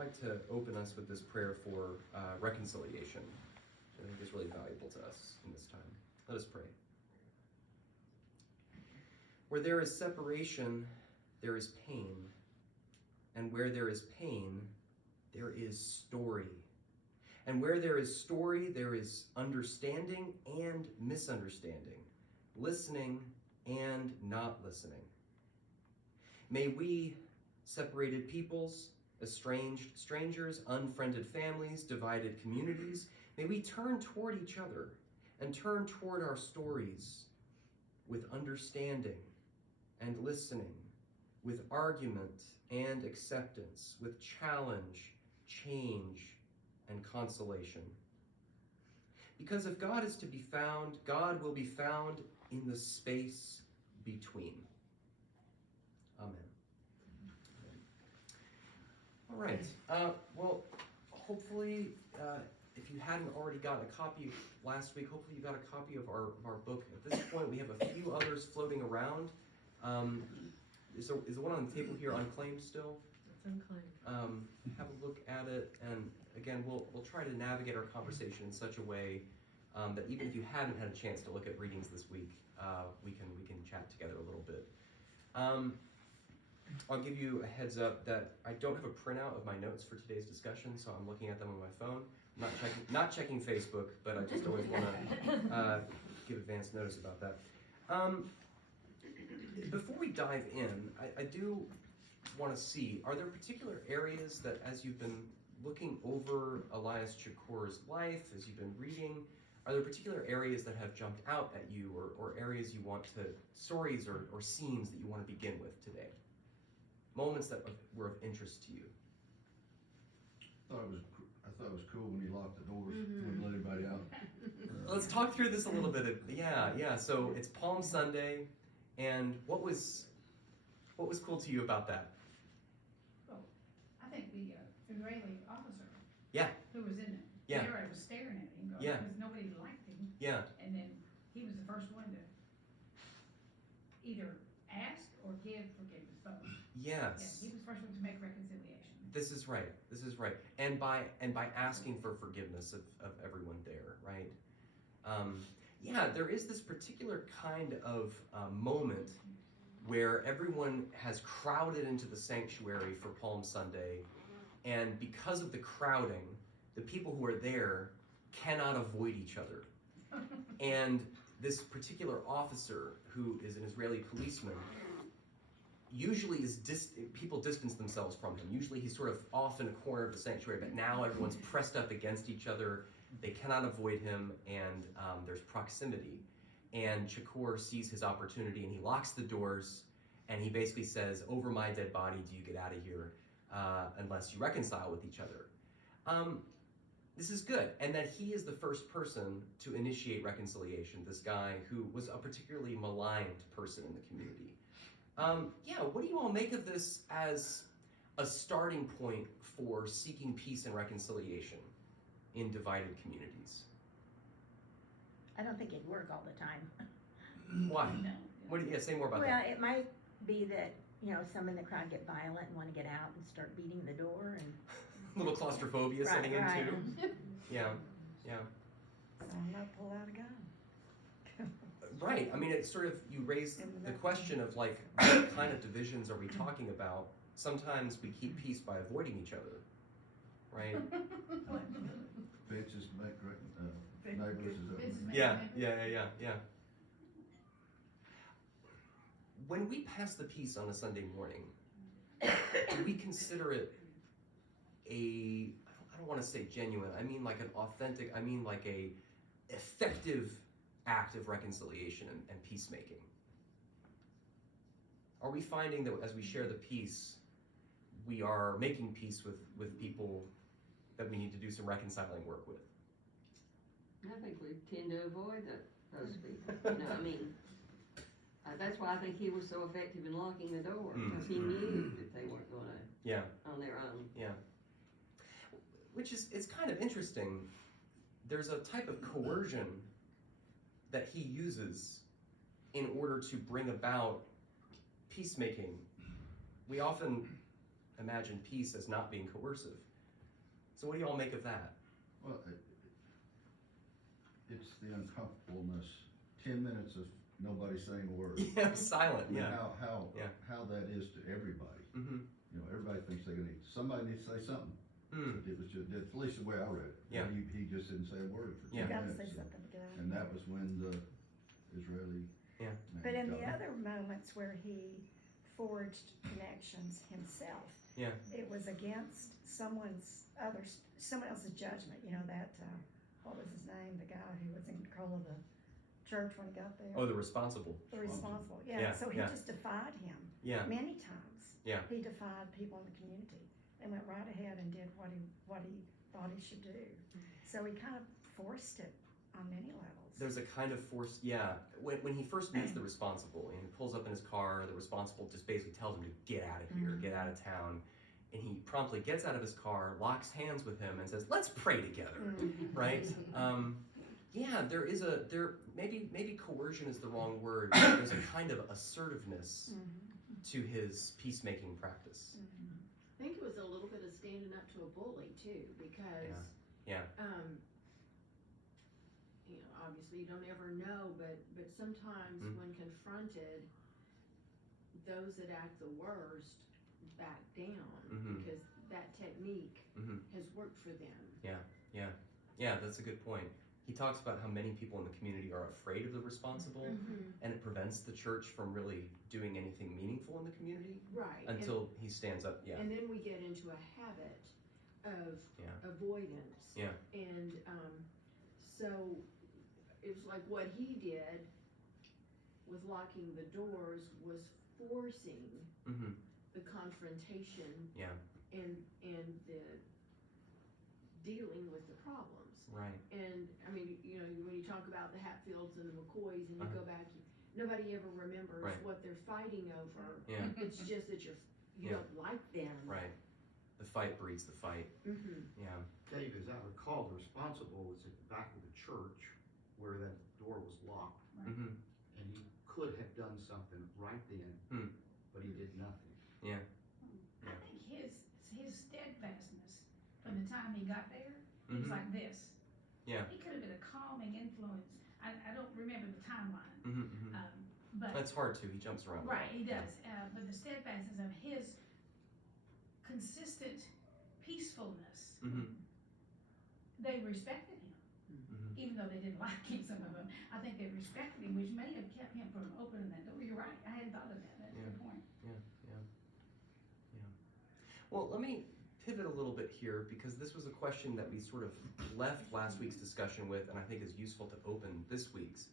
like to open us with this prayer for reconciliation, which I think is really valuable to us in this time. Let us pray. Where there is separation, there is pain. And where there is pain, there is story. And where there is story, there is understanding and misunderstanding, listening and not listening. May we, separated peoples, estranged strangers, unfriended families, divided communities, may we turn toward each other and turn toward our stories with understanding and listening, with argument and acceptance, with challenge, change, and consolation. Because if God is to be found, God will be found in the space between. Amen. All right. Well, hopefully, if you hadn't already gotten a copy last week, hopefully you got a copy of our book. At this point, we have a few others floating around. Is the one on the table here unclaimed still? It's unclaimed. Have a look at it, and again, we'll try to navigate our conversation in such a way that even if you haven't had a chance to look at readings this week, we can chat together a little bit. I'll give you a heads up that I don't have a printout of my notes for today's discussion, so I'm looking at them on my phone. I'm not checking Facebook, but I just always want to give advance notice about that. Before we dive in, I do want to see, are there particular areas that as you've been looking over Elias Chacour's life, as you've been reading, are there particular areas that have jumped out at you, or areas you want to, stories or scenes that you want to begin with today? Moments that were of interest to you. I thought it was cool when you locked the doors, wouldn't let anybody out. Let's talk through this a little bit. Yeah. So it's Palm Sunday, and what was cool to you about that? Well, I think the Israeli officer. Yeah. Who was in it. Yeah. Everybody was staring at him because nobody liked him. Yeah. And then he was the first one to either ask or give forgiveness. Both. Yes. Yeah, he was the first one to make reconciliation. This is right. And by asking for forgiveness of everyone there, right? There is this particular kind of moment where everyone has crowded into the sanctuary for Palm Sunday, and because of the crowding, the people who are there cannot avoid each other. And this particular officer, who is an Israeli policeman, usually people distance themselves from him. Usually he's sort of off in a corner of the sanctuary, but now everyone's pressed up against each other. They cannot avoid him, and there's proximity. And Chacour sees his opportunity, and he locks the doors, and he basically says, "Over my dead body do you get out of here, unless you reconcile with each other." This is good, and that he is the first person to initiate reconciliation, this guy who was a particularly maligned person in the community. What do you all make of this as a starting point for seeking peace and reconciliation in divided communities? I don't think it'd work all the time. Why? No. Say more about Well, that. it might be that, some in the crowd get violent and want to get out and start beating the door and... A little claustrophobia setting in too. Yeah. So not pull out a gun. Right. I mean, it's sort of, you raise the question of like, what kind of divisions are we talking about? Sometimes we keep peace by avoiding each other, right? Fences make neighbors. Yeah. When we pass the peace on a Sunday morning, do we consider it I don't want to say genuine, I mean like an authentic, I mean like a effective act of reconciliation and peacemaking? Are we finding that as we share the peace, we are making peace with people that we need to do some reconciling work with? I think we tend to avoid those people. That's why I think he was so effective in locking the door, because he knew that they weren't going to on their own. Yeah. Which is, it's kind of interesting. There's a type of coercion that he uses in order to bring about peacemaking. We often, imagine peace as not being coercive. So what do y'all make of that? Well, it's the uncomfortableness, 10 minutes of nobody saying a word. Yeah, silent, I mean, yeah. How Yeah. how that is to everybody. Mm-hmm. You know, everybody thinks somebody needs to say something. Hmm. It was just, at least the way I read it. Yeah. He just didn't say a word for 10 Yeah. You gotta minutes. say something to get out. And that was when the Israeli. Yeah. man But in got the him. other moments where he forged connections himself, Yeah. it was against someone else's judgment, you know, that, what was his name, the guy who was in control of the church when he got there? Oh, the responsible. The responsible, Yeah, yeah, so he yeah. just defied him Yeah. many times. Yeah. He defied people in the community and went right ahead and did what he thought he should do. So he kind of forced it on many levels. There's a kind of force, yeah. When he first meets the responsible and he pulls up in his car, the responsible just basically tells him to get out of here, get out of town. And he promptly gets out of his car, locks hands with him, and says, "Let's pray together." Mhm. Right? Yeah, maybe coercion is the wrong word. There's a kind of assertiveness Mhm. to his peacemaking practice. Mhm. I think it was a little bit of standing up to a bully too, because, Yeah. you know, obviously you don't ever know, but sometimes Mm. when confronted, those that act the worst back down, Mhm. because that technique Mhm. has worked for them. Yeah, that's a good point. He talks about how many people in the community are afraid of the responsible, and it prevents the church from really doing anything meaningful in the community Right. until he stands up. Yeah. And then we get into a habit of Yeah. avoidance. Yeah. And so it was like what he did with locking the doors was forcing Mm-hmm. the confrontation. Yeah. And the dealing with the problems. Right. And I mean, you know, when you talk about the Hatfields and the McCoys and you Uh-huh. go back, nobody ever remembers Right. what they're fighting over. Yeah. It's just that you Yeah. don't like them. Right. The fight breeds the fight. Mm-hmm. Yeah. Dave, as I recall, the responsible was at the back of the church where that door was locked, Mm-hmm. and he could have done something right then, but he did nothing. I think his steadfastness from the time he got there, it was Mhm. like this. Yeah. He could have been a calming influence. I don't remember the timeline, Mm-hmm. Mm-hmm. but That's hard too. He jumps around. a lot. right, he does. But the steadfastness of his consistent peacefulness, Mm-hmm. they respected him, Mhm. even though they didn't like him. Some of them, I think they respected him, which may have kept him from opening that door. You're right. I hadn't thought of that. That's a good point. Well, let me pivot a little bit here because this was a question that we sort of left last week's discussion with, and I think is useful to open this week's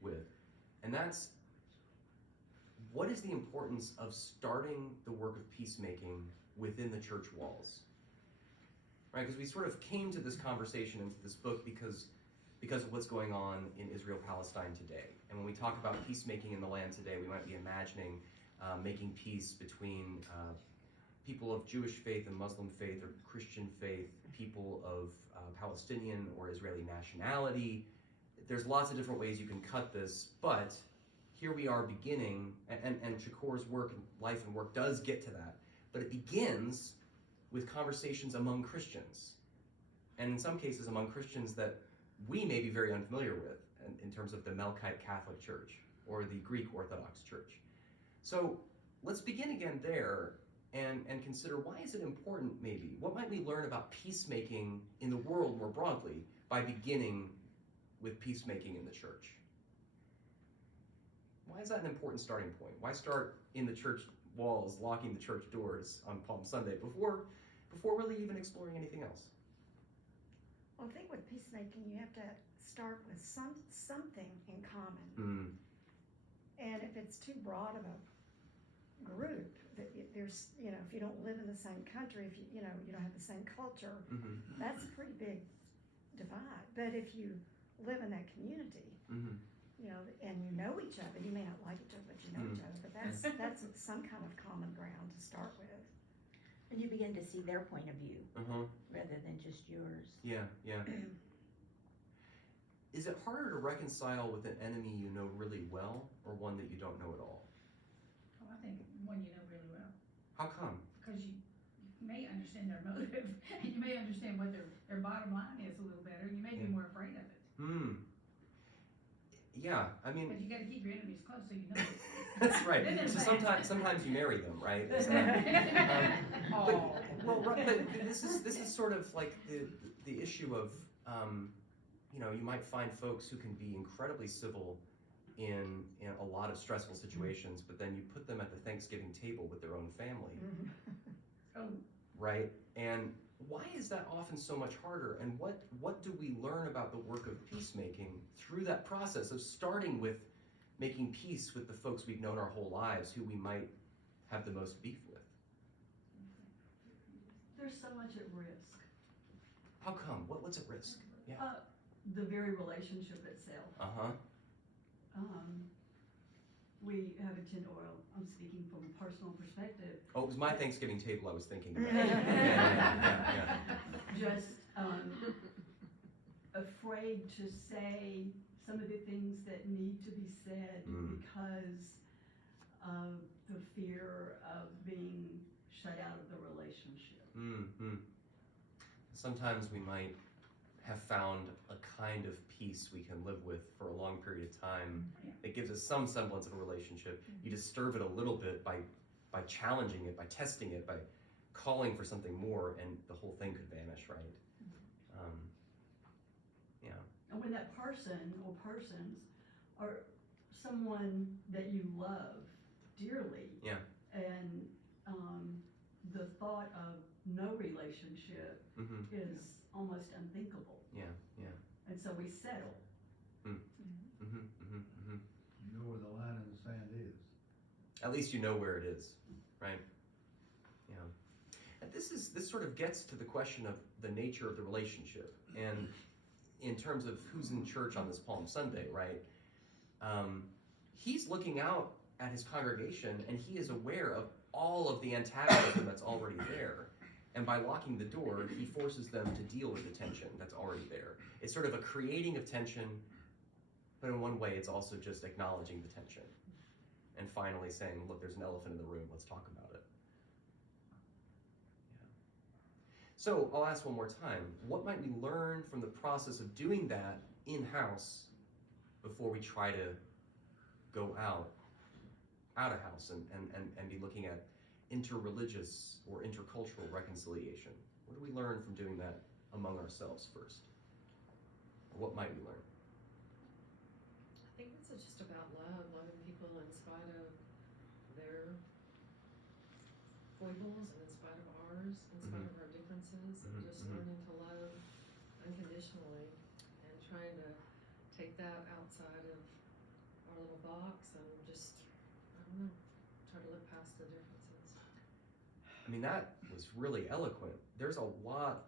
with. And that's, what is the importance of starting the work of peacemaking within the church walls? Right, because we sort of came to this conversation into this book because of what's going on in Israel-Palestine today. And when we talk about peacemaking in the land today, we might be imagining making peace between people of Jewish faith and Muslim faith or Christian faith, people of Palestinian or Israeli nationality. There's lots of different ways you can cut this, but here we are beginning, and Shakur's work, life and work does get to that, but it begins with conversations among Christians, and in some cases among Christians that we may be very unfamiliar with in terms of the Melkite Catholic Church or the Greek Orthodox Church. So let's begin again there and consider, why is it important maybe? What might we learn about peacemaking in the world more broadly by beginning with peacemaking in the church? Why is that an important starting point? Why start in the church walls, locking the church doors on Palm Sunday before really even exploring anything else? Well, I think with peacemaking, you have to start with something in common. Mm. And if it's too broad of a group, there's, you know, if you don't live in the same country, if you know, you don't have the same culture, Mm-hmm. that's a pretty big divide. But if you live in that community, Mm-hmm. you know, and you know each other, you may not like each other, but you know each other, but that's some kind of common ground to start with. And you begin to see their point of view Uh-huh. rather than just yours. Yeah. Is it harder to reconcile with an enemy you know really well or one that you don't know at all? Oh, I think one you know really well, How come? because you may understand their motive, and you may understand what their bottom line is a little better, and you may be more afraid of it. Yeah, I mean, But you gotta keep your enemies close so you know. that's right. Then they're So bad. sometimes you marry them, right? Oh. Well, right, but this is sort of like the issue of, you know, you might find folks who can be incredibly civil in a lot of stressful situations, but then you put them at the Thanksgiving table with their own family, Oh, right? And why is that often so much harder? And what do we learn about the work of peacemaking through that process of starting with making peace with the folks we've known our whole lives, who we might have the most beef with? There's so much at risk. How come? What's at risk? Yeah. The very relationship itself. Uh-huh. We have well, I'm speaking from a personal perspective. Oh, it was my Thanksgiving table I was thinking about. Yeah. Just afraid to say some of the things that need to be said because of the fear of being shut out of the relationship. Mm-hmm. Sometimes we might have found a kind of peace we can live with for a long period of time that gives us some semblance of a relationship. You disturb it a little bit by challenging it, by testing it, by calling for something more, and the whole thing could vanish, right? And when that person or persons are someone that you love dearly, and the thought of no relationship is almost unthinkable. And so we settle. You know where the line in the sand is. At least you know where it is, right? Yeah. And this sort of gets to the question of the nature of the relationship, and in terms of who's in church on this Palm Sunday, right? He's looking out at his congregation, and he is aware of all of the antagonism that's already there. And by locking the door, he forces them to deal with the tension that's already there. It's sort of a creating of tension, but in one way, it's also just acknowledging the tension. And finally saying, look, there's an elephant in the room, let's talk about it. So I'll ask one more time, what might we learn from the process of doing that in-house before we try to go out of house and be looking at interreligious or intercultural reconciliation? What do we learn from doing that among ourselves first? Or what might we learn? I think it's just about loving people in spite of their foibles and in spite of ours, in spite of our differences, and just learning to love unconditionally and trying to take that outside of our little box and just, I don't know, try to look past the differences. I mean, that was really eloquent. There's a lot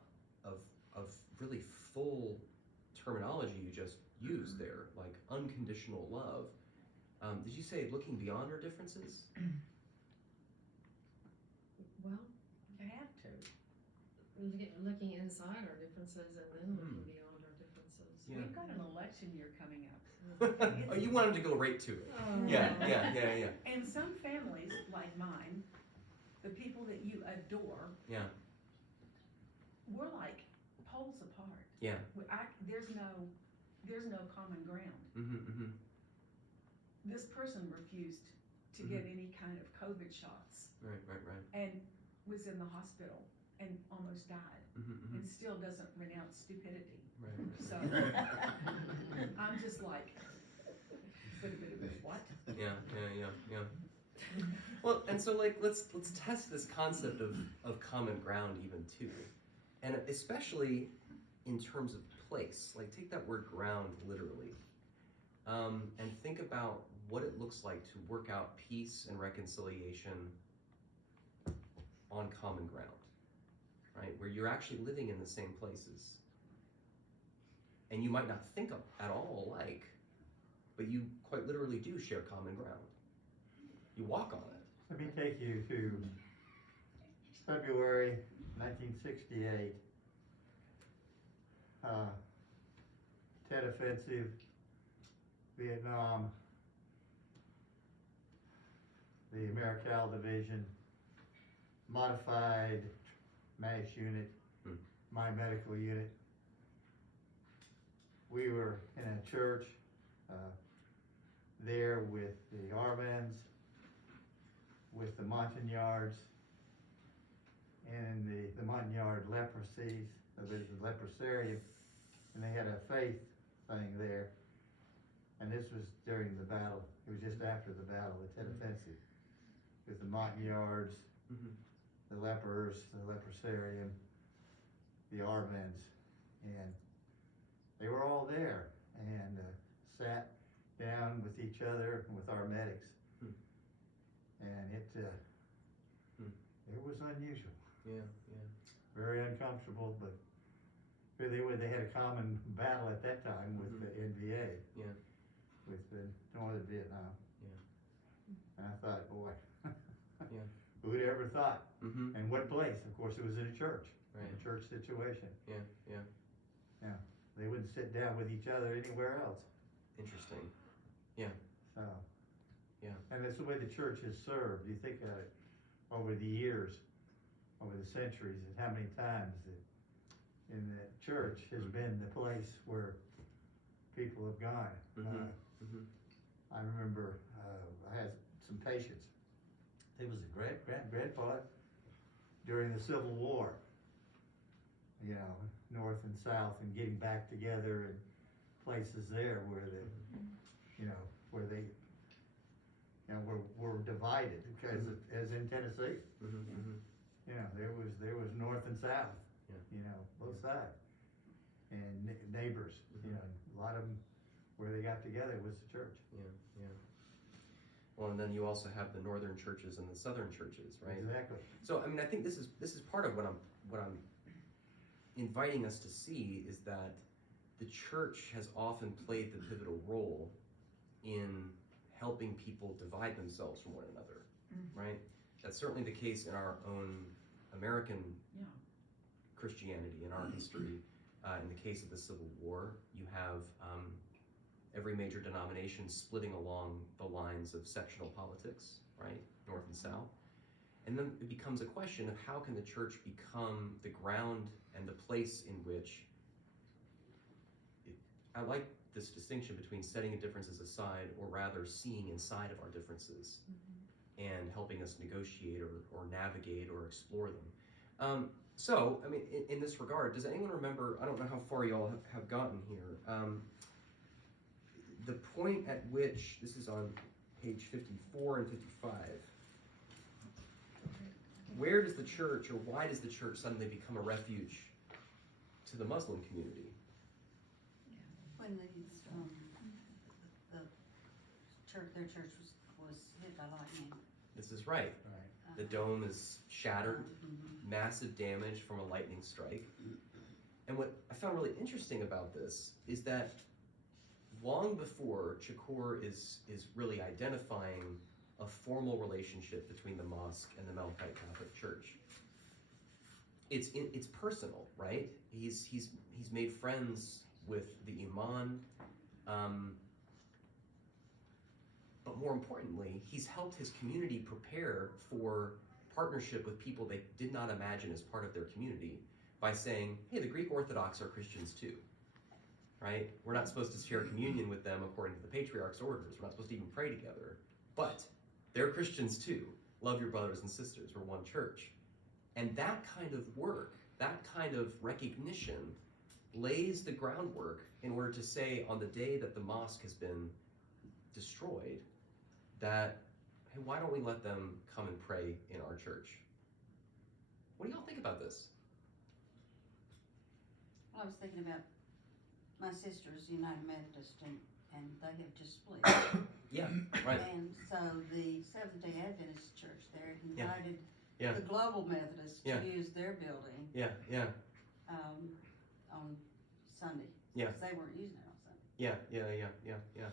of really full terminology you just used there, like unconditional love. Did you say looking beyond our differences? Well, You have to. looking inside our differences and then looking beyond our differences. Yeah. We've got an election year coming up. Oh, you want him to go right to it. Yeah. And some families, like mine, the people that you adore, we're like poles apart. Yeah. There's no common ground. This person refused to get any kind of COVID shots Right. and was in the hospital and almost died and still doesn't renounce stupidity. Right. So I'm just like, what? Yeah. Well, and so like let's test this concept of common ground even too, and especially in terms of place. Like take that word ground literally, and think about what it looks like to work out peace and reconciliation on common ground, right? Where you're actually living in the same places, and you might not think at all alike, but you quite literally do share common ground. You walk on it. Let me take you to February 1968. Tet Offensive, Vietnam, the Americal Division, modified MASH unit, Hmm. my medical unit. We were in a church, there with the Arbands, with the Montagnards, and the Montagnard leprosies, the leprosarium, and they had a faith thing there. And this was during the battle, it was just after the battle, the Tet Offensive, with the Montagnards, Mhm. the lepers, the leprosarium, the Arbands, and they were all there, and sat down with each other and with our medics. Hmm. And it was unusual, Yeah. very uncomfortable, but they had a common battle at that time with the NVA. Yeah. With the Northern Vietnam. Yeah. And I thought, boy, Yeah. who'd ever thought? Mm-hmm. And what place? Of course, it was in a church, Right. a church situation. Yeah. They wouldn't sit down with each other anywhere else. Interesting. So. Yeah. And that's the way the church has served. You think of it over the years, over the centuries, and how many times that in the church has been the place where people have gone. Mm-hmm. I remember I had some patients. He was a grandfather during the Civil War. You know, North and South, and getting back together and places there where where they, were divided because as in Tennessee, Mm-hmm. there was North and South. Yeah. Both sides, and neighbors. A lot of them where they got together was the church. Yeah. Well, and then you also have the northern churches and the southern churches, right? Exactly. So, I mean, I think this is part of what I'm inviting us to see is that the church has often played the pivotal role in helping people divide themselves from one another, right? That's certainly the case in our own American Christianity, in our history. In the case of the Civil War, you have every major denomination splitting along the lines of sectional politics, right? North and South. And then it becomes a question of how can the church become the ground and the place in which, I like this distinction between setting differences aside or rather seeing inside of our differences and helping us negotiate or navigate or explore them. So, I mean, in this regard, does anyone remember, I don't know how far y'all have gotten here, the point at which, this is on page 54 and 55, where does the church, or why does the church suddenly become a refuge to the Muslim community? When their church was hit by lightning. This is right. The dome is shattered, massive damage from a lightning strike. And what I found really interesting about this is that long before Chakur is really identifying a formal relationship between the mosque and the Melkite Catholic Church, it's personal, right? He's made friends with the imam, but more importantly, he's helped his community prepare for partnership with people they did not imagine as part of their community by saying, hey, the Greek Orthodox are Christians too, right? We're not supposed to share communion with them according to the patriarch's orders. We're not supposed to even pray together, but they're Christians too. Love your brothers and sisters. We're one church. And that kind of work, that kind of recognition lays the groundwork in order to say on the day that the mosque has been destroyed that, hey, why don't we let them come and pray in our church? What do y'all think about this? Well, I was thinking about my sister's United Methodist, and they have just split. Yeah, right. And so the Seventh-day Adventist church there invited Yeah. the Global Methodists Yeah. to use their building Yeah. on Sunday. Yeah. Because they weren't using it on Sunday. Yeah.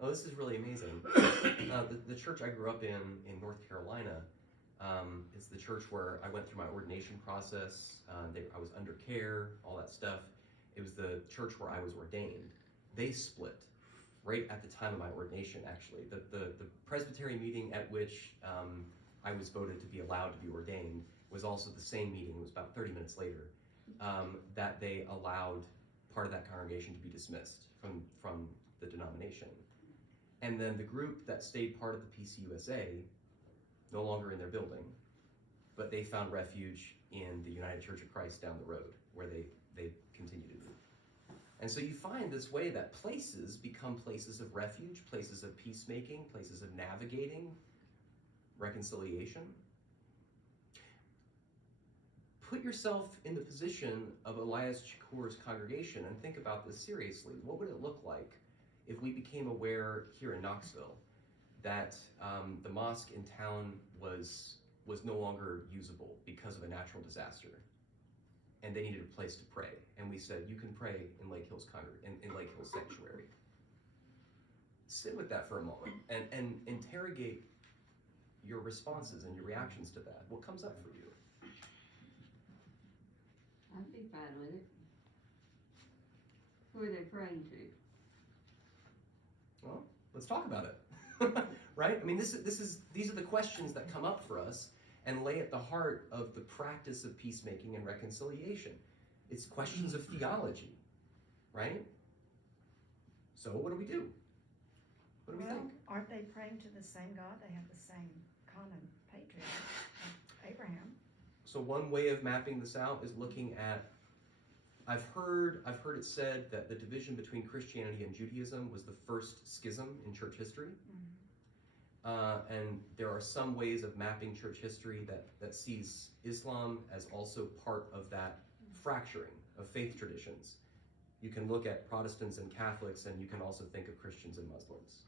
Oh, this is really amazing. The church I grew up in North Carolina, is the church where I went through my ordination process. I was under care, all that stuff. It was the church where I was ordained. They split right at the time of my ordination, actually. The presbytery meeting at which I was voted to be allowed to be ordained was also the same meeting, it was about 30 minutes later, that they allowed part of that congregation to be dismissed from the denomination. And then the group that stayed part of the PCUSA, no longer in their building, but they found refuge in the United Church of Christ down the road, where they continue to meet. And so you find this way that places become places of refuge, places of peacemaking, places of navigating reconciliation. Put yourself in the position of Elias Chacour's congregation and think about this seriously. What would it look like if we became aware here in Knoxville that the mosque in town was no longer usable because of a natural disaster, and they needed a place to pray, and we said, you can pray in Lake Hills in Lake Hills Sanctuary. Sit with that for a moment and interrogate your responses and your reactions to that. What comes up for you? I'd be fine with it. Who are they praying to? Well, let's talk about it. Right? I mean, these are the questions that come up for us and lay at the heart of the practice of peacemaking and reconciliation. It's questions of theology, right? So what do we do? What do we think? Aren't they praying to the same God? They have the same common patriarch, Abraham. So one way of mapping this out is looking at, I've heard it said that the division between Christianity and Judaism was the first schism in church history. And there are some ways of mapping church history that sees Islam as also part of that fracturing of faith traditions. You can look at Protestants and Catholics, and you can also think of Christians and Muslims.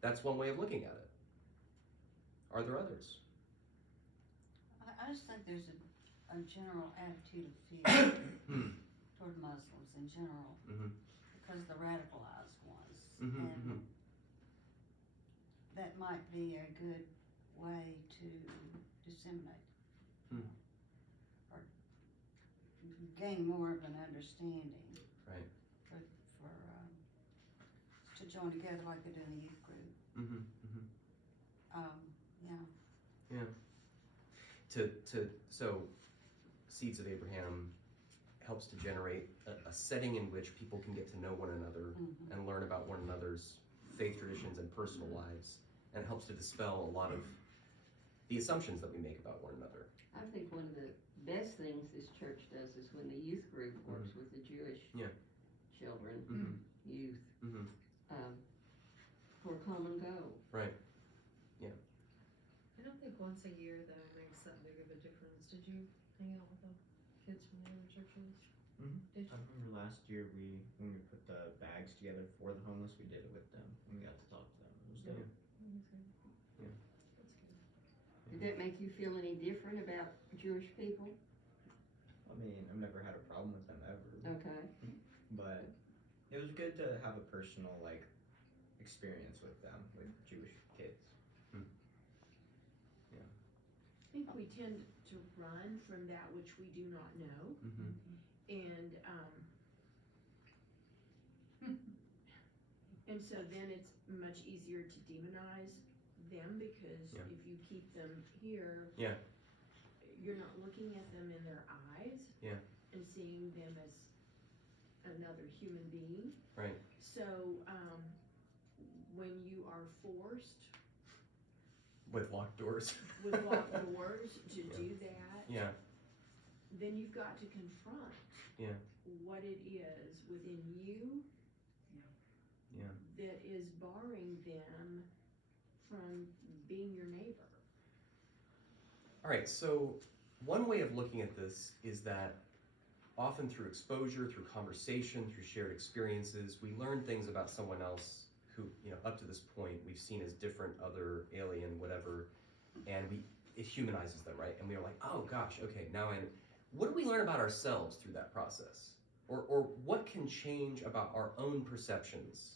That's one way of looking at it. Are there others? I just think there's a general attitude of fear toward Muslims in general, because the radicalized ones. And that might be a good way to disseminate or gain more of an understanding. Right. For to join together like they do in the youth group. Yeah. So Seeds of Abraham helps to generate a setting in which people can get to know one another and learn about one another's faith traditions and personal lives, and helps to dispel a lot of the assumptions that we make about one another. I think one of the best things this church does is when the youth group works with the Jewish children, youth, for a common goal. Right. I don't think once a year though makes that big of a difference. Did you hang out with the kids from the other churches? Did you? I remember last year when we put the bags together for the homeless, we did it with them. We got to talk to them. It was good. That's good. That's good. Did that make you feel any different about Jewish people? I mean, I've never had a problem with them ever. Okay. But it was good to have a personal experience with them, with Jewish kids. I think we tend to run from that which we do not know, and so then it's much easier to demonize them, because if you keep them here, you're not looking at them in their eyes and seeing them as another human being. Right. So when you are forced With locked doors. with locked doors to do that, then you've got to confront what it is within you that is barring them from being your neighbor. All right, so one way of looking at this is that often through exposure, through conversation, through shared experiences, we learn things about someone else who, up to this point, we've seen as different, other, alien, whatever, and it humanizes them, right? And we are like, oh gosh, okay, what do we learn about ourselves through that process? Or what can change about our own perceptions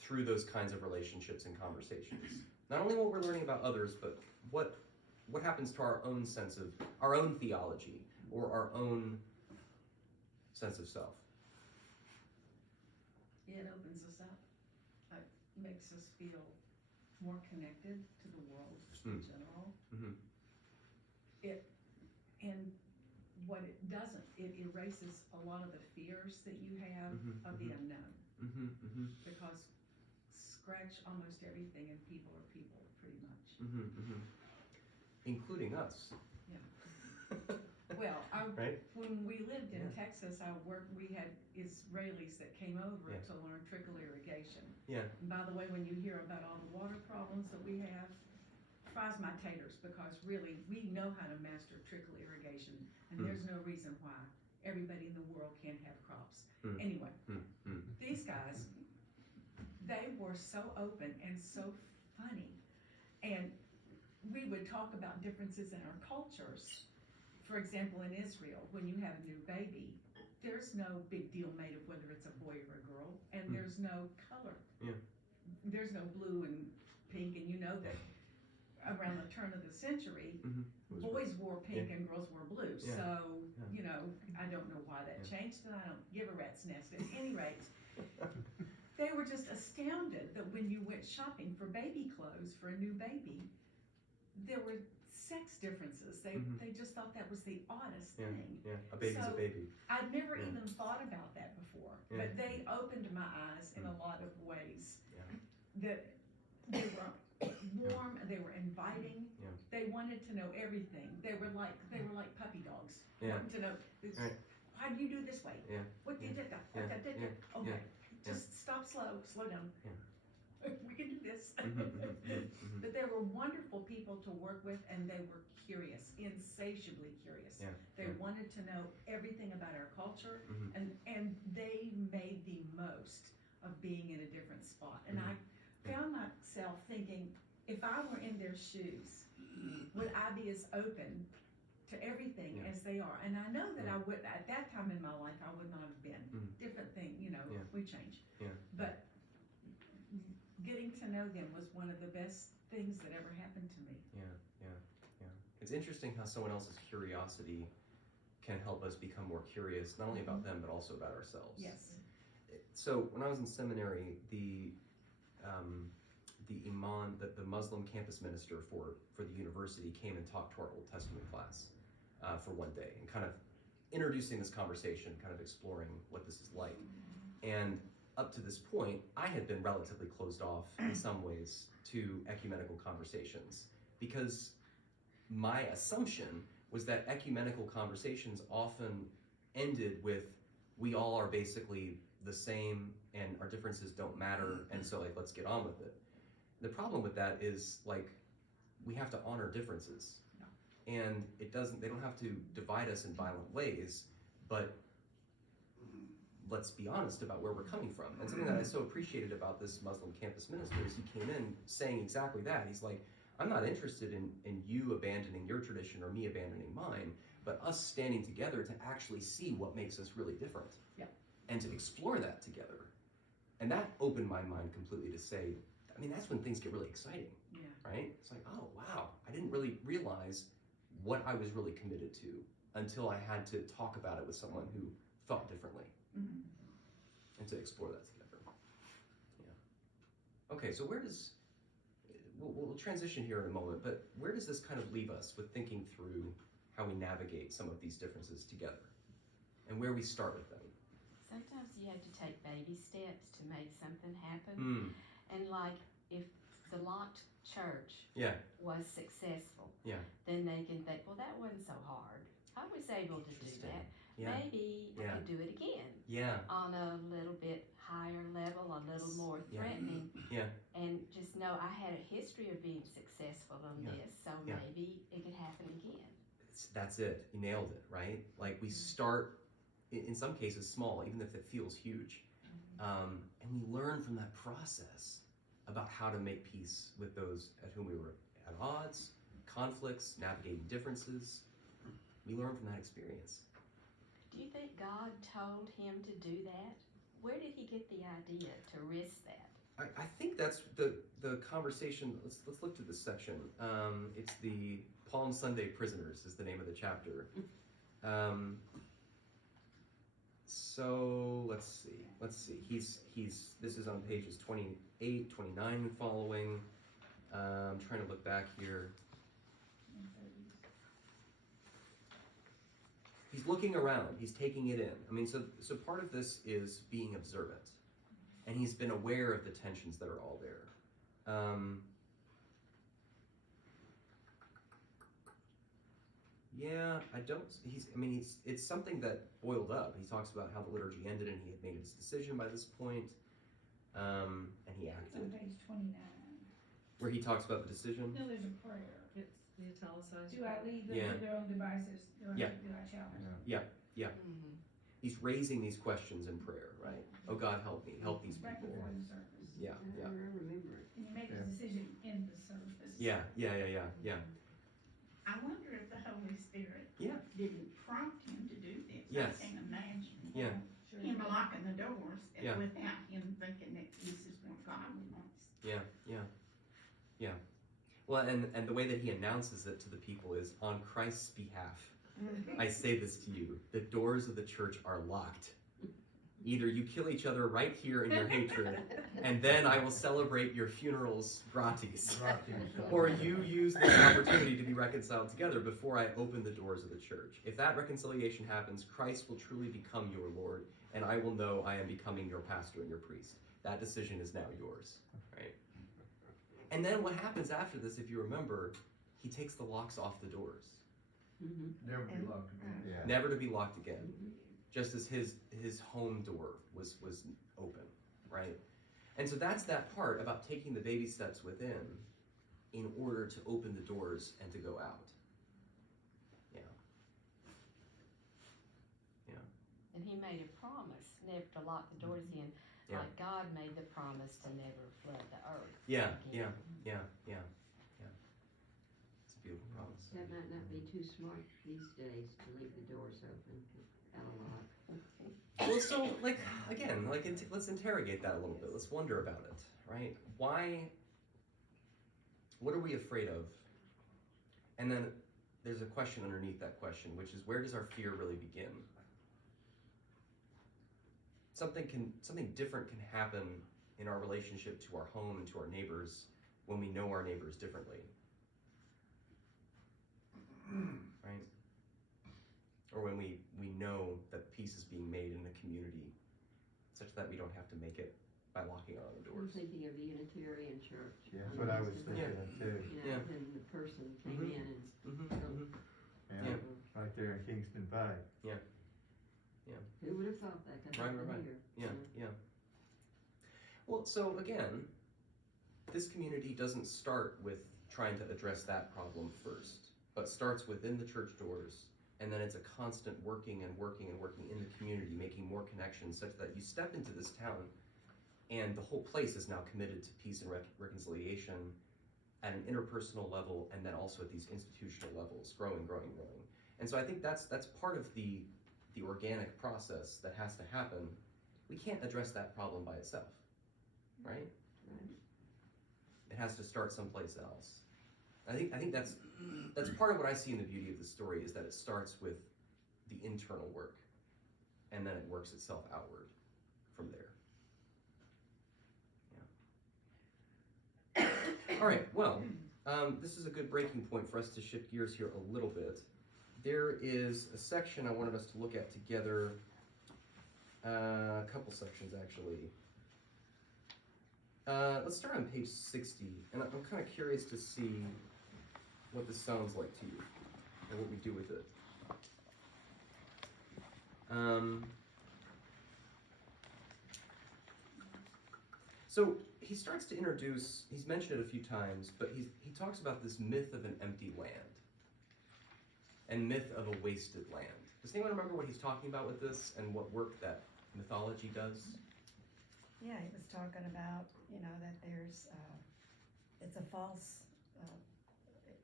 through those kinds of relationships and conversations? Not only what we're learning about others, but what happens to our own sense of, our own theology, or our own sense of self? It opens us up. It makes us feel more connected to the world in general. And what it doesn't, it erases a lot of the fears that you have of the unknown. Because scratch almost everything and people are people, pretty much. Including us. Yeah. Well, Right? when we lived in Texas, we had Israelis that came over to learn trickle irrigation. Yeah. And by the way, when you hear about all the water problems that we have, fries my taters, because really, we know how to master trickle irrigation, and there's no reason why everybody in the world can't have crops. Anyway, these guys, they were so open and so funny, and we would talk about differences in our cultures. For example, in Israel, when you have a new baby, there's no big deal made of whether it's a boy or a girl, and there's no color. Yeah. There's no blue and pink, and you know that around the turn of the century, boys wore pink and girls wore blue. Yeah. So, you know, I don't know why that changed, and I don't give a rat's nest. At any rate, they were just astounded that when you went shopping for baby clothes for a new baby, there were sex differences. They just thought that was the oddest thing. Yeah, a baby's a baby. I'd never even thought about that before, but they opened my eyes in a lot of ways. That they were warm, they were inviting, they wanted to know everything. They were like puppy dogs, wanting to know, why do you do this way? What did that? Okay, just stop, slow down. We can do this. But they were wonderful people to work with, and they were curious, insatiably curious. They wanted to know everything about our culture, and they made the most of being in a different spot. And I found myself thinking, if I were in their shoes, would I be as open to everything as they are? And I know that I would, at that time in my life, I would not have been. Different thing, you know, we change. But getting to know them was one of the best things that ever happened to me. It's interesting how someone else's curiosity can help us become more curious, not only about them, but also about ourselves. Yes. So when I was in seminary, the imam, the Muslim campus minister for the university came and talked to our Old Testament class for one day, and kind of introducing this conversation, kind of exploring what this is like. And up to this point, I had been relatively closed off in some ways to ecumenical conversations, because my assumption was that ecumenical conversations often ended with, we all are basically the same and our differences don't matter, and so like, let's get on with it. The problem with that is, like, we have to honor differences. And they don't have to divide us in violent ways, but let's be honest about where we're coming from. And something that I so appreciated about this Muslim campus minister is he came in saying exactly that. He's like, I'm not interested in you abandoning your tradition or me abandoning mine, but us standing together to actually see what makes us really different. And to explore that together. And that opened my mind completely to say, I mean, that's when things get really exciting, right? It's like, oh, wow, I didn't really realize what I was really committed to until I had to talk about it with someone who thought differently. And to explore that together. Okay, so where does, we'll transition here in a moment, but where does this kind of leave us with thinking through how we navigate some of these differences together and where we start with them? Sometimes you have to take baby steps to make something happen. And like, if the locked church was successful, then they can think, well, that wasn't so hard. I was able to do that. Maybe I could do it again. On a little bit higher level, a little more threatening. And just know I had a history of being successful on this, so maybe it could happen again. That's it. You nailed it, right? Like, we start, in some cases, small, even if it feels huge. And we learn from that process about how to make peace with those at whom we were at odds, conflicts, navigating differences. We learn from that experience. Do you think God told him to do that? Where did he get the idea to risk that? I think that's the conversation. Let's look to this section. It's the Palm Sunday Prisoners is the name of the chapter. So let's see. This is on pages 28, 29 and following. I'm trying to look back here. he's looking around, he's taking it in. I mean, so part of this is being observant, and he's been aware of the tensions that are all there. It's something that boiled up. He talks about how the liturgy ended and he had made his decision by this point, and he acted. On page 29. Where he talks about the decision? No, there's a prayer. It's the italicized. Do I leave them Yeah. to their own devices? Do I challenge them? Yeah. He's raising these questions in prayer, right? Oh God, help me, help these Right people. before the service. Yeah. I remember it. And you make a decision in the service. Yeah. I wonder if the Holy Spirit Yeah. didn't prompt him to do this. Yes. I can't imagine Yeah. him locking the doors Yeah. without him thinking that this is what God wants. Yeah. Well, and the way that he announces it to the people is, on Christ's behalf, I say this to you, the doors of the church are locked. Either you kill each other right here in your hatred, and then I will celebrate your funerals gratis. Or you use this opportunity to be reconciled together before I open the doors of the church. If that reconciliation happens, Christ will truly become your Lord, and I will know I am becoming your pastor and your priest. That decision is now yours, right? And then what happens after this, if you remember, he takes the locks off the doors. Never be locked again. Yeah. Never to be locked again. Just as his home door was open, right? And so that's that part about taking the baby steps within in order to open the doors and to go out. And he made a promise never to lock the doors again, like God made the promise to never flood the earth. Yeah. It's a beautiful promise. That might not be too smart these days to leave the doors open out of lock. Well, so, let's interrogate that a little bit. Let's wonder about it, right? What are we afraid of? And then there's a question underneath that question, which is, where does our fear really begin? Something different can happen in our relationship to our home and to our neighbors when we know our neighbors differently. Right? Or when we know that peace is being made in the community such that we don't have to make it by locking our own I'm doors. thinking of a Unitarian church. Yeah, that's what I was thinking of too. And the person came in and Yeah, right there in Kingston Pike. who would have thought that could happen here? Yeah. Well, so again, this community doesn't start with trying to address that problem first, but starts within the church doors, and then it's a constant working in the community, making more connections such that you step into this town and the whole place is now committed to peace and reconciliation at an interpersonal level, and then also at these institutional levels, growing. And so I think that's part of the organic process that has to happen. We can't address that problem by itself, right? It has to start someplace else. I think that's part of what I see in the beauty of the story, is that it starts with the internal work, and then it works itself outward from there. All right, well, this is a good breaking point for us to shift gears here a little bit. There is a section I wanted us to look at together, a couple sections actually. Let's start on page 60, and I'm kind of curious to see what this sounds like to you, and what we do with it. So he starts to introduce, he's mentioned it a few times, but he talks about this myth of an empty land and myth of a wasted land. Does anyone remember what he's talking about with this and what work that mythology does? Yeah, he was talking about, that there's, it's a false,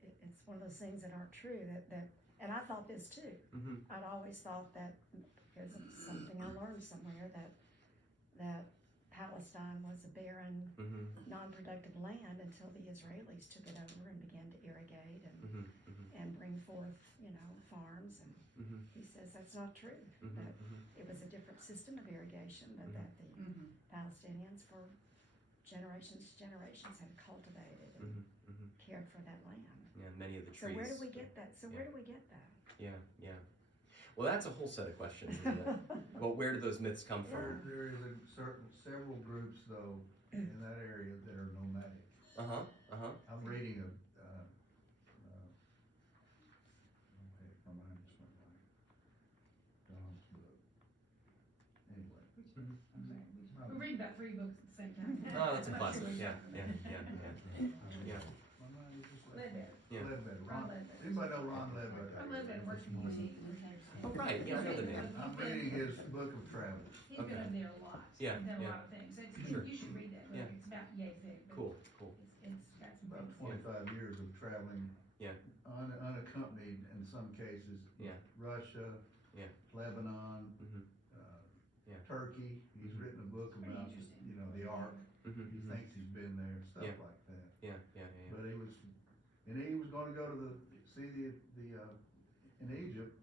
it's one of those things that aren't true, that and I thought this too. I'd always thought that, because of something I learned somewhere, that Palestine was a barren, non-productive land until the Israelis took it over and began to irrigate and bring forth, farms. And he says that's not true. That it was a different system of irrigation that the Palestinians for generations had cultivated and cared for that land. Yeah, many of the So trees. where do we get that? Yeah. Well, that's a whole set of questions, isn't it? Well, where do those myths come from? There is several groups though in that area that are nomadic. I'm reading a, okay, my mind just went blank. Don's book. Anyway. We read about 3 books at the same time. Oh, that's a classic. Yeah. My mind is just Ledbetter. Ledbetter. Ron Ledbetter. Anybody know Ron Ledbetter? Ron Ledbetter works in DC. Oh, right. Yeah, I know the name. I'm reading his book of travel. He's been over there a lot. Yeah, He's done a yeah. lot of things. Sure. You should read that book. Yeah. It's about yay thick. but Cool. It's got some About things. 25 years of traveling. Yeah. Unaccompanied in some cases. Yeah. Russia. Yeah. Lebanon. Yeah. Turkey. He's written a book Pretty about, interesting. the Ark. He thinks he's been there, stuff Yeah. like that. Yeah. But he was going to go to in Egypt,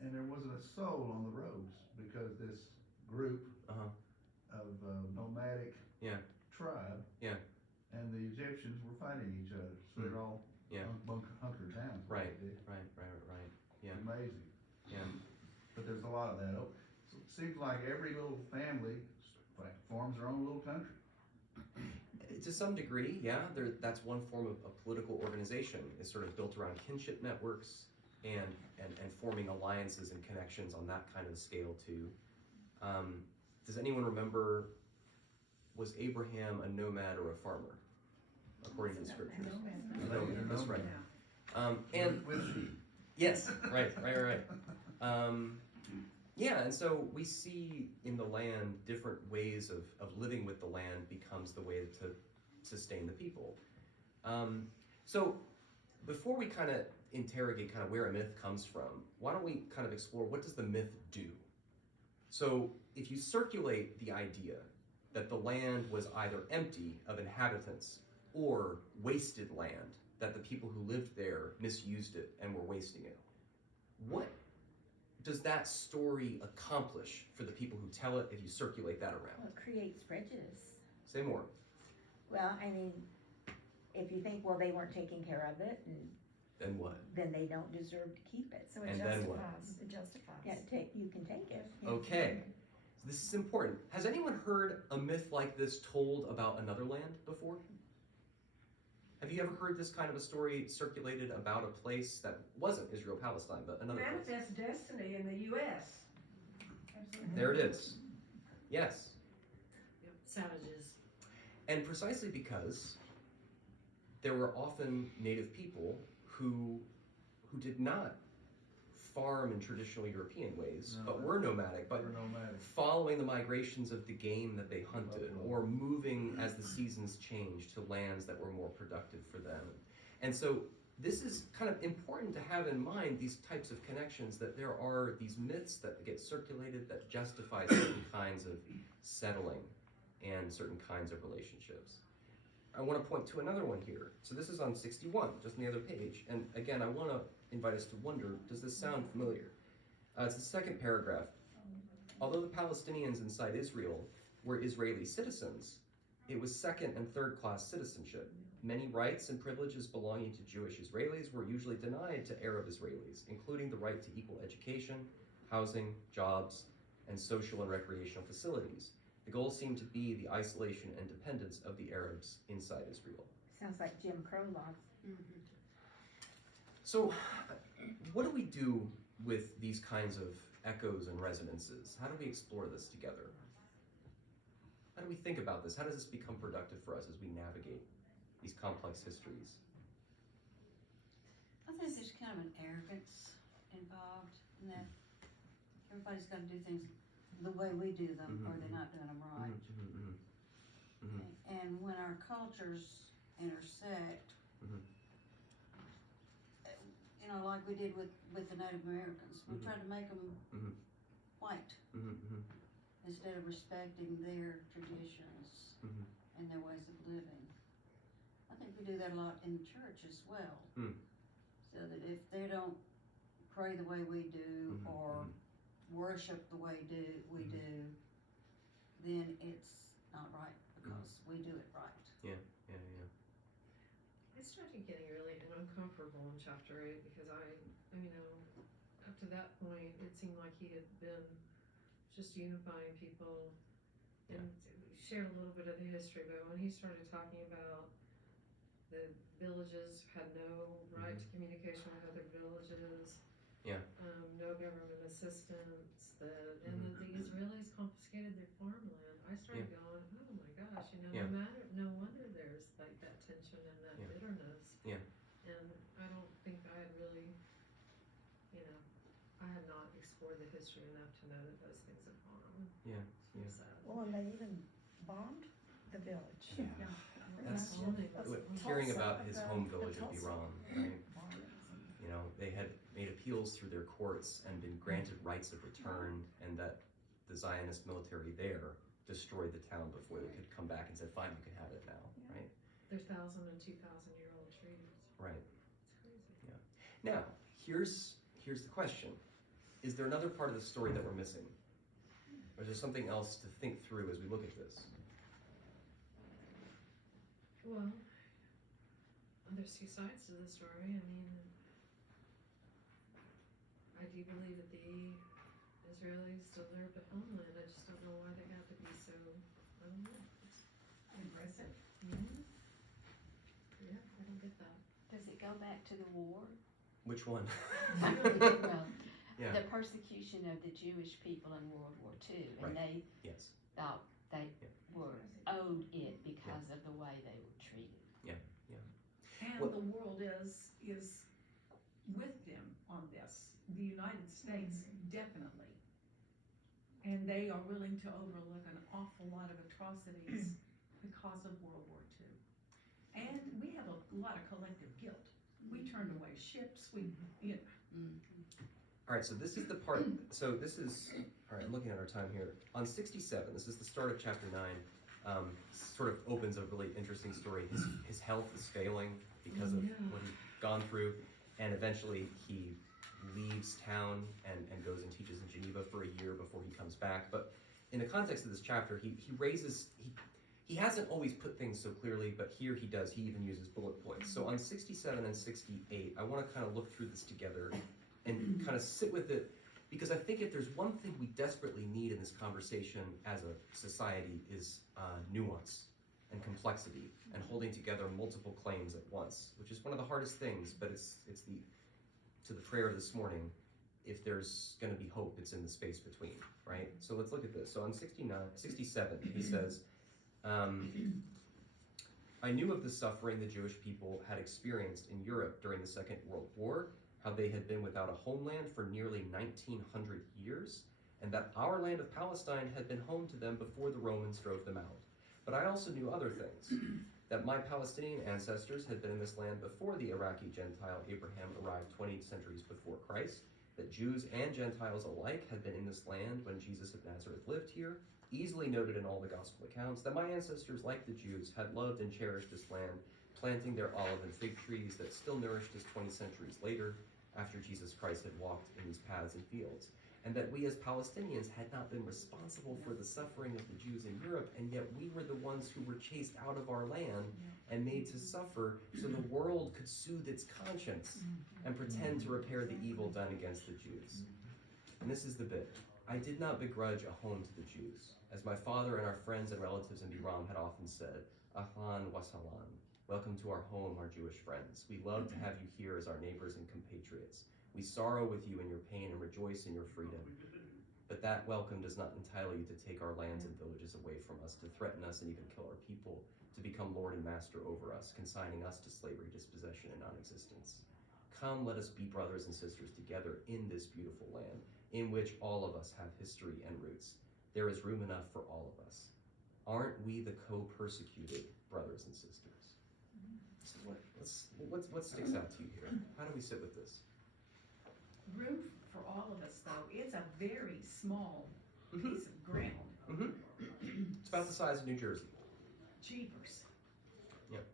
and there wasn't a soul on the roads because this group of nomadic tribe and the Egyptians were fighting each other, so they're all hunkered down. Right. Yeah. Amazing. Yeah. But there's a lot of that. It seems like every little family forms their own little country. To some degree, yeah. That's one form of political organization. It's sort of built around kinship networks and forming alliances and connections on that kind of scale too. Does anyone remember, was Abraham a nomad or a farmer, according to the scriptures? That's right. And with sheep. Yes, right. Yeah, and so we see in the land different ways of living with the land becomes the way to sustain the people. So before we kind of interrogate kind of where a myth comes from, why don't we kind of explore what does the myth do? So if you circulate the idea that the land was either empty of inhabitants or wasted land, that the people who lived there misused it and were wasting it, what does that story accomplish for the people who tell it if you circulate that around? Well, it creates prejudice. Say more. Well, I mean, if you think, well, they weren't taking care of it, and Then what? then they don't deserve to keep it. So it And then what? justifies, it justifies. Yeah, you can take it. Okay, so this is important. Has anyone heard a myth like this told about another land before? Have you ever heard this kind of a story circulated about a place that wasn't Israel, Palestine, but another place? Manifest Destiny in the U.S. Absolutely. There it is. Yes. Yep, savages. And precisely because there were often native people who did not farm in traditional European ways, but were nomadic, but following the migrations of the game that they hunted, or moving as the seasons changed to lands that were more productive for them. And so this is kind of important to have in mind, these types of connections, that there are these myths that get circulated that justify certain kinds of settling and certain kinds of relationships. I want to point to another one here. So this is on 61, just on the other page. And again, I want to invite us to wonder, does this sound familiar? It's the second paragraph. Although the Palestinians inside Israel were Israeli citizens, it was second and third class citizenship. Many rights and privileges belonging to Jewish Israelis were usually denied to Arab Israelis, including the right to equal education, housing, jobs, and social and recreational facilities. The goal seemed to be the isolation and dependence of the Arabs inside Israel. Sounds like Jim Crow laws. So, what do we do with these kinds of echoes and resonances? How do we explore this together? How do we think about this? How does this become productive for us as we navigate these complex histories? I think there's kind of an arrogance involved in that everybody's got to do things the way we do them, or they're not doing them right. And when our cultures intersect, like we did with the Native Americans, we tried to make them white instead of respecting their traditions and their ways of living. I think we do that a lot in the church as well. So that if they don't pray the way we do or worship the way we do, then it's not right because we do it right. I started getting really uncomfortable in chapter 8 because I to that point, it seemed like he had been just unifying people and shared a little bit of the history, but when he started talking about the villages had no right to communication with other villages. No government assistance, and that the Israelis confiscated their farmland. I started going, oh my gosh, no wonder there's like that tension and that bitterness. And I don't think I had really, I had not explored the history enough to know that those things had gone on. So sad. Well, and they even bombed the village. That's hearing about his home village of Iran, right? They had made appeals through their courts and been granted rights of return, and that the Zionist military there destroyed the town before they could come back and said, fine, you can have it now, right? They're 1,000 and 2,000-year-old trees. Right. It's crazy. Now, here's the question. Is there another part of the story that we're missing? Or is there something else to think through as we look at this? Well, there's two sides to the story. I mean, I do believe that the Israelis deserve the homeland. I just don't know why they have to be so, I don't know. Aggressive. Yeah, I don't get that. Does it go back to the war? Which one? Well, Yeah. the persecution of the Jewish people in World War II, and they thought they were owed it because of the way they were treated. And the world is with them on this. The United States, definitely. And they are willing to overlook an awful lot of atrocities because of World War II. And we have a lot of collective guilt. We turned away ships, All right, so this is the part, all right, I'm looking at our time here. On 67, this is the start of chapter 9, sort of opens a really interesting story. His health is failing because of what he's gone through, and eventually he leaves town and goes and teaches in Geneva for a year before he comes back. But in the context of this chapter, he hasn't always put things so clearly, but here he does. He even uses bullet points. So on 67 and 68, I want to kind of look through this together and kind of sit with it, because I think if there's one thing we desperately need in this conversation as a society is nuance and complexity and holding together multiple claims at once, which is one of the hardest things, but it's to the prayer this morning, if there's going to be hope, it's in the space between, right? So let's look at this. So on 67, he says, I knew of the suffering the Jewish people had experienced in Europe during the Second World War, how they had been without a homeland for nearly 1,900 years, and that our land of Palestine had been home to them before the Romans drove them out. But I also knew other things, that my Palestinian ancestors had been in this land before the Iraqi Gentile Abraham arrived 20 centuries before Christ, that Jews and Gentiles alike had been in this land when Jesus of Nazareth lived here, easily noted in all the gospel accounts, that my ancestors, like the Jews, had loved and cherished this land, planting their olive and fig trees that still nourished us 20 centuries later, after Jesus Christ had walked in these paths and fields, and that we as Palestinians had not been responsible for the suffering of the Jews in Europe, and yet we were the ones who were chased out of our land and made to suffer so the world could soothe its conscience and pretend to repair the evil done against the Jews. And this is the bit. I did not begrudge a home to the Jews, as my father and our friends and relatives in Iran had often said, Ahlan wa salam. Welcome to our home, our Jewish friends. We love to have you here as our neighbors and compatriots. We sorrow with you in your pain and rejoice in your freedom. But that welcome does not entitle you to take our lands and villages away from us, to threaten us and even kill our people, to become lord and master over us, consigning us to slavery, dispossession, and non-existence. Come, let us be brothers and sisters together in this beautiful land, in which all of us have history and roots. There is room enough for all of us. Aren't we the co-persecuted brothers and sisters? So what sticks out to you here? How do we sit with this? room for all of us, though. It's a very small piece of ground. It's about the size of New Jersey. Jeepers. Yep.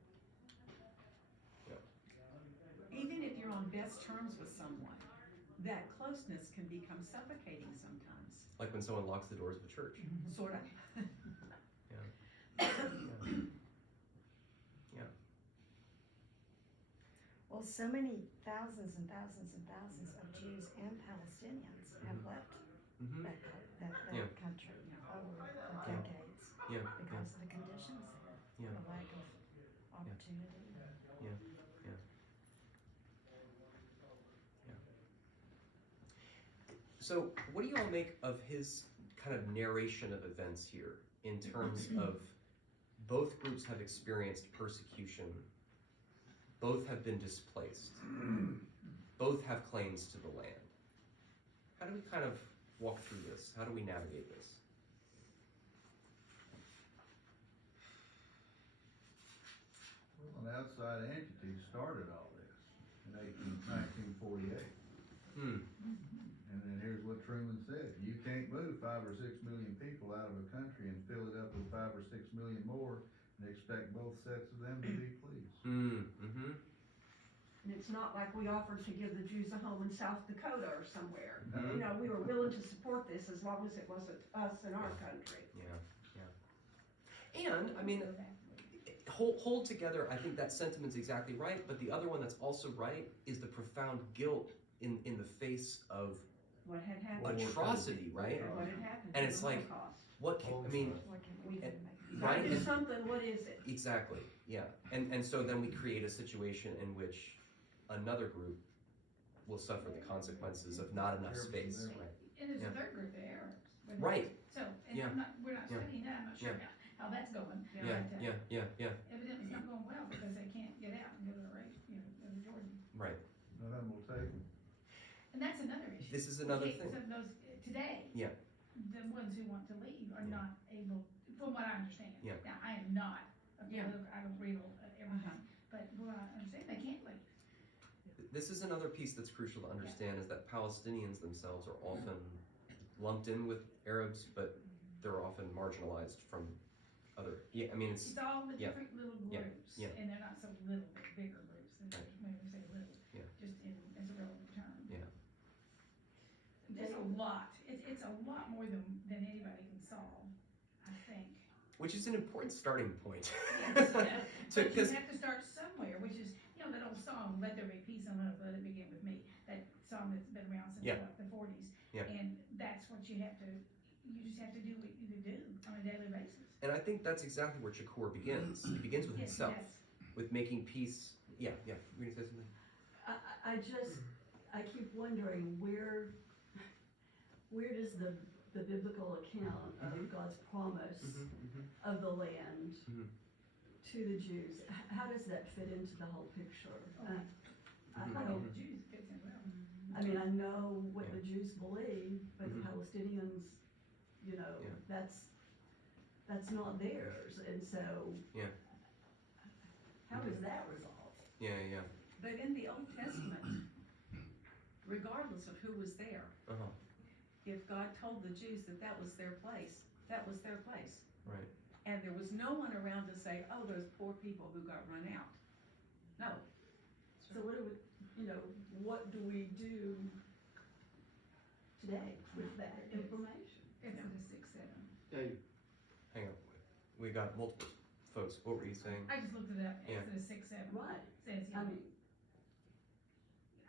Even if you're on best terms with someone, that closeness can become suffocating sometimes. Like when someone locks the doors of a church. Sort of. Well, so many thousands and thousands and thousands of Jews and Palestinians have left that country over the decades because of the conditions there, the lack of opportunity. So, what do you all make of his kind of narration of events here in terms of both groups have experienced persecution, both have been displaced, both have claims to the land? How do we kind of walk through this? How do we navigate this? Well, an outside entity started all this in 1948. And then here's what Truman said: you can't move 5 or 6 million people out of a country and fill it up with 5 or 6 million more and expect both sets of them to be pleased. And it's not like we offered to give the Jews a home in South Dakota or somewhere. You know, we were willing to support this as long as it wasn't us in our country. And, I mean, hold together, I think that sentiment's exactly right, but the other one that's also right is the profound guilt in the face of What had happened. atrocity, right? What had happened. And it's like, what can, I mean, Right? Do something, what is it? exactly, yeah. And so then we create a situation in which another group will suffer the consequences of not enough space. And there's a third group, the Arabs. Right. So, and we're not studying that, I'm not sure how that's going. Yeah. Evidently it's not going well because they can't get out and go to the race, go to Jordan. Right. None of them will take them. And that's another issue. This is another thing. So those, today, the ones who want to leave are not able, from what I understand. Yeah. Now, I am not a political, I don't read everything, but from what I understand, they can't leave. This is another piece that's crucial to understand is that Palestinians themselves are often lumped in with Arabs, but they're often marginalized from other, I mean, it's all the different little groups, yeah. and they're not so little, but bigger groups, and maybe we say little, just as a relative term. It's a lot, it's a lot more than anybody can solve, I think. Which is an important starting point. Yes, but you have to start somewhere, which is, that old song, "Let There Be Peace on Earth, Let It Begin With Me," that song that's been around since the 40s. And that's what you just have to do what you do on a daily basis. And I think that's exactly where Shakur begins. He begins with himself, with making peace. Yeah, you're gonna say something? I keep wondering where does the biblical account of God's promise of the land to the Jews, how does that fit into the whole picture? I know the Jews fits in well. I mean, I know what the Jews believe, but the Palestinians, that's not theirs, and so how is that resolved? But in the Old Testament, regardless of who was there, if God told the Jews that was their place, that was their place. Right. And there was no one around to say, oh, those poor people who got run out. No. So what do we do today with that information? Exodus 6:7. Dave. Hang on, we got multiple folks. What were you saying? I just looked it up, Exodus 6:7. Right. Says, I mean,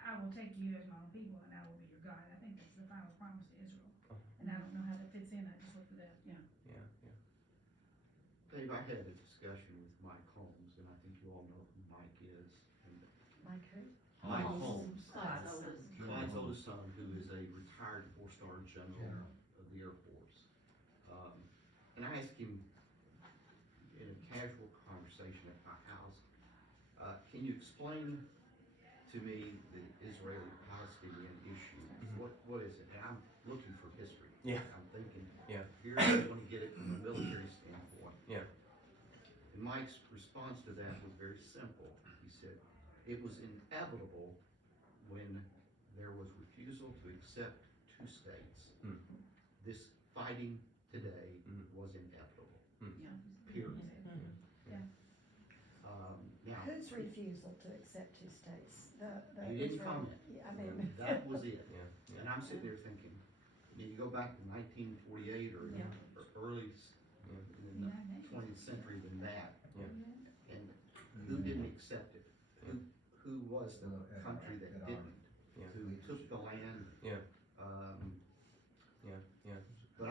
I will take you as my own people and I will be your God. I think that's the final promise to Israel. And I don't know how that fits in, I just looked it up. Dave, I had a discussion with Mike Holmes, and I think you all know who Mike is. Mike who? Mike Holmes. Clyde's oldest son, who is a retired 4-star general of the Air Force. And I asked him in a casual conversation at my house, can you explain to me the Israeli-Palestinian issue? What is it? And I'm looking for history. I'm thinking, here's how you want to get it from a military standpoint. And Mike's response to that was very simple. He said, it was inevitable when there was refusal to accept 2 states. This fighting today was inevitable. Period. Now, Whose refusal to accept 2 states? He didn't comment. I mean. That was it. And I'm sitting there thinking, you go back to 1948 or early in the 20th century than that, and who didn't accept it? Who who was the At country our- that at our- didn't, Yeah. who took the land. Yeah. Yeah. But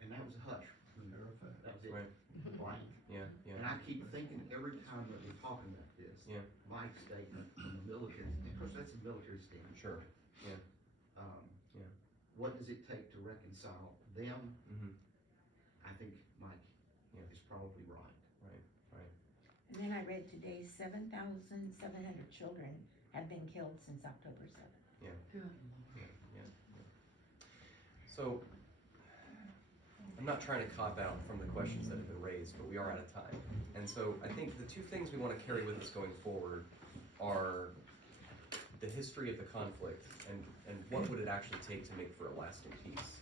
and that was a hush. Terrified. That was it. Right. Blank. Yeah. And I keep thinking every time that we're talking about this, Yeah. Mike's statement from the military, of course, that's a military standard. Sure. Yeah. Yeah. What does it take to reconcile them? Mm-hmm. I think Mike is probably right. And then I read today, 7,700 children have been killed since October 7th. Yeah. So, I'm not trying to cop out from the questions that have been raised, but we are out of time. And so I think the two things we want to carry with us going forward are the history of the conflict and what would it actually take to make for a lasting peace.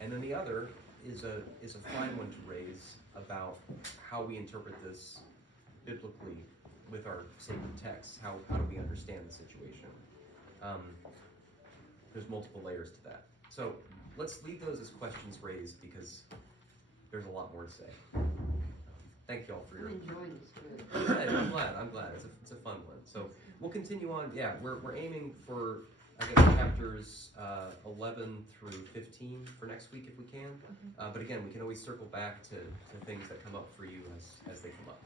And then the other is a fine one to raise about how we interpret this biblically with our sacred texts. How do we understand the situation? There's multiple layers to that. So let's leave those as questions raised because there's a lot more to say. Thank you all for your. I'm enjoying this good. Good, I'm glad. It's a fun one. So we'll continue on. Yeah, we're aiming for, I guess, chapters 11 through 15 for next week if we can. But again, we can always circle back to things that come up for you as they come up.